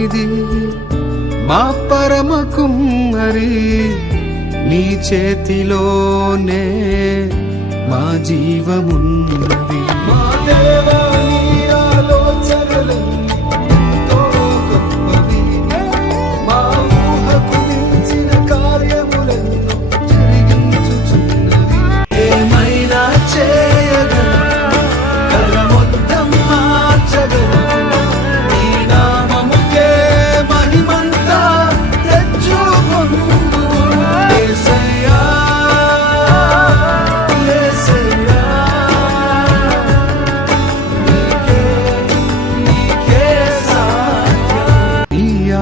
నీది మా పరమ కుమ్మరి నీ చేతిలోనే మా జీవమున్నది.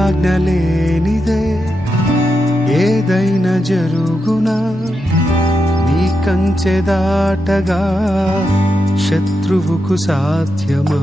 ఆజ్ఞ లేనిదే ఏదైనా జరుగునా? నీ కంచె దాటగా శత్రువుకు సాధ్యమా?